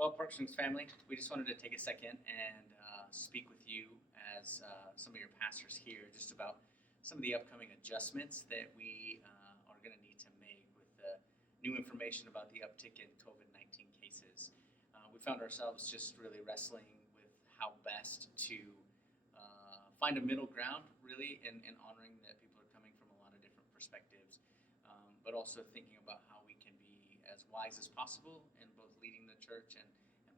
Well, Parks and Rec family, we just wanted to take a second and speak with you as some of your pastors here just about some of the upcoming adjustments that we are going to need to make with the new information about the uptick in COVID-19 cases. We found ourselves just really wrestling with how best to find a middle ground, really, in honoring that people are coming from a lot of different perspectives, but also thinking about how we can be as wise as possible in both leading the church and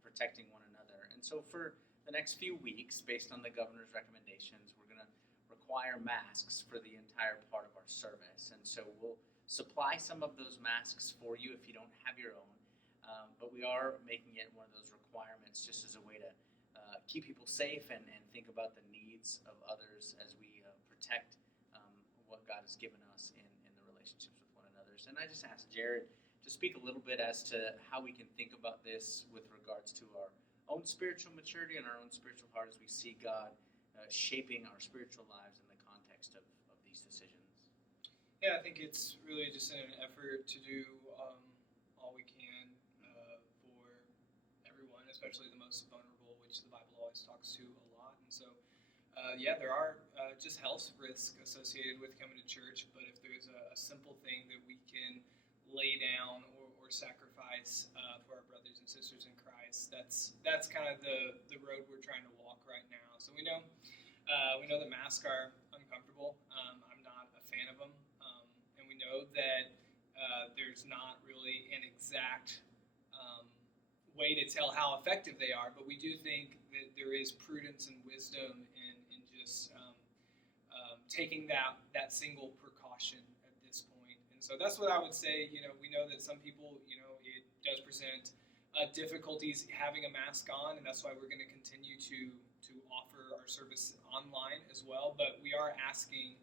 protecting one another. And so for the next few weeks, based on the governor's recommendations, we're going to require masks for the entire part of our service. And so we'll supply some of those masks for you if you don't have your own, but we are making it one of those requirements just as a way to keep people safe and think about the needs of others as we protect what God has given us in the relationships with one another. And I just asked Jared to speak a little bit as to how we can think about this with regards to our own spiritual maturity and our own spiritual heart as we see God shaping our spiritual lives in the context of these decisions. Yeah, I think it's really just an effort to do all we can for everyone, especially the most vulnerable, which the Bible always talks to a lot. And so, there are just health risks associated with coming to church, but if there's a simple thing that we can lay down or sacrifice for our brothers and sisters in Christ, that's kind of the road we're trying to walk right now. So we know that masks are uncomfortable. I'm not a fan of them, and we know that there's not really an exact way to tell how effective they are, but we do think that there is prudence and wisdom in just taking that single precaution at this point. And so that's what I would say. We know that some people, it does present difficulties having a mask on, and that's why we're going to continue to offer our service online as well. But we are asking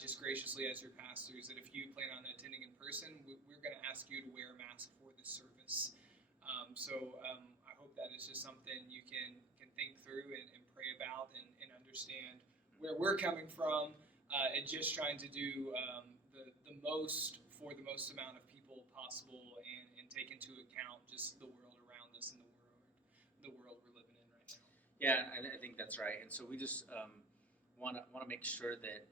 just graciously as your pastors that if you plan on attending in person, we're going to ask you to wear a mask for the service. I hope that is just something you can think through and pray about and understand where we're coming from, and just trying to do the most for the most amount of people possible and take into account just the world around us and the world we're living in right now. Yeah, I think that's right. And so we just want to make sure that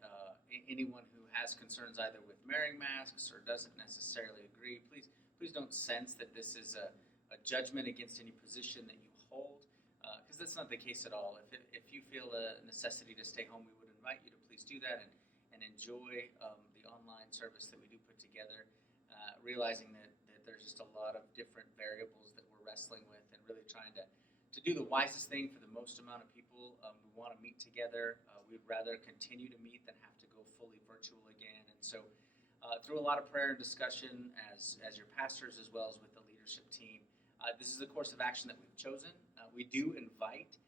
anyone who has concerns either with wearing masks or doesn't necessarily agree, please don't sense that this is a judgment against any position that you hold, because that's not the case at all. If you feel a necessity to stay home, we would invite you to please do that and enjoy the online service that we do put together, realizing that there's just a lot of different variables that we're wrestling with and really trying to do the wisest thing for the most amount of people. We want to meet together. We'd rather continue to meet than have to go fully virtual again. And so through a lot of prayer and discussion as your pastors as well as with the leadership team, this is the course of action that we've chosen. We do invite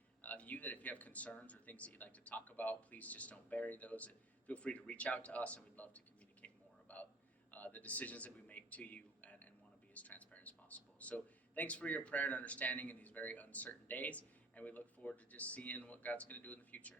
you that if you have concerns or things that you'd like to talk about, please just don't bury those. And feel free to reach out to us, and we'd love to communicate more about the decisions that we make to you and want to be as transparent as possible. So thanks for your prayer and understanding in these very uncertain days, and we look forward to just seeing what God's going to do in the future.